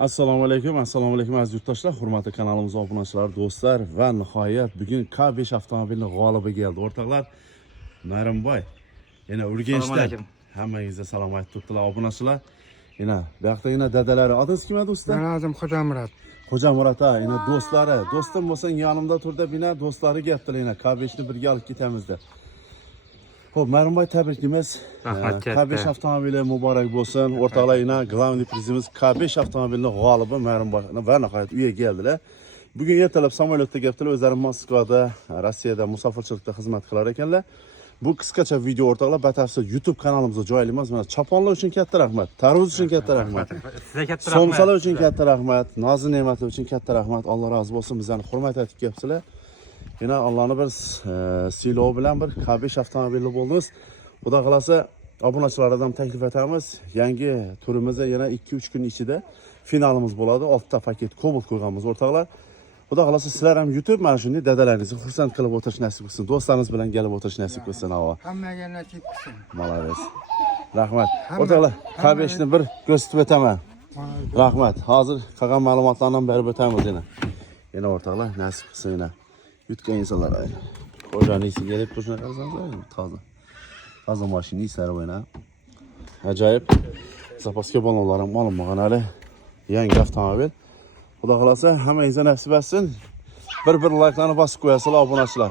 Assalomu alaykum aziz yurtdoshlar, hurmatli kanalimiz obunachilar, do'stlar va nihoyat bugun K5 avtomobilini g'olibi keldi. O'rtoqlar, Narimboy, yana Urganchdan hammangizga salom aytib turibdilar obunachilar. Yana bu yoqda yana dadalari, adingiz kim edi usta? Men adım Xo'jamurod. Xo'jamurod, yana do'stlari. Do'stim bo'lsang yonimda turdi, bina do'stlari gapdilar, yana K5ni birga olib ketamiz deb. Xo'p, Narimboy, tabriklaymiz. K5 avtomobili muborak bo'lsin. O'rtoqlar, yana glavniy prizimiz K5 avtomobilining g'olibi Narimboy va nihoyat uyga keldilar. Bugun ertalab samolyotda gapdilar, o'zlari Moskvada, Rossiyada musofirchilikda xizmat qilar ekanlar. Bu qisqacha video o'rtoqlar batafsil YouTube kanalimizga joylaymiz. Mana choponlar uchun katta rahmat, tarvuz uchun katta rahmat, Sizga katta rahmat. somsalar uchun katta rahmat, nozi ne'matlar uchun katta rahmat. Alloh rozi bo'lsin, bizlarni hurmat etib kelibsizlar. Yine Allah'ını bir silo bilen bir K5 avtomobili buldunuz. Bu da kalası obunachilardan taklif etamiz. Yangi turumuzda yana 2-3 gün içinde finalimiz buladı. 6 paket Cobalt koyganmiz o'rtoqlar. Bu da kalası sizler ham YouTube mana shunday dadalarınızı xursand qilib o'tirish nasib qilsin. Do'stlaringiz bilan kelib o'tirish nasib qilsin. Hammaga nasib qilsin. Malades. Rahmat. O'rtoqlar, K5ni bir ko'rsatib o'taman. Rahmat. Hozir qolgan ma'lumotlardan berib o'tamiz yana. Yana o'rtoqlar, nasib qilsin yana. Yutgan insanlar ayı. Hocanın iyisi gelip boşuna kalsanız ayı. Taze maşini iyisleri oyna. Acayip. Zapaske balonlarım alınmağın hali. Yangi avtomobil. Bu da kalasa hemen insan nasip etsin. Bir like'larını basıp koyasılar, obunachilar.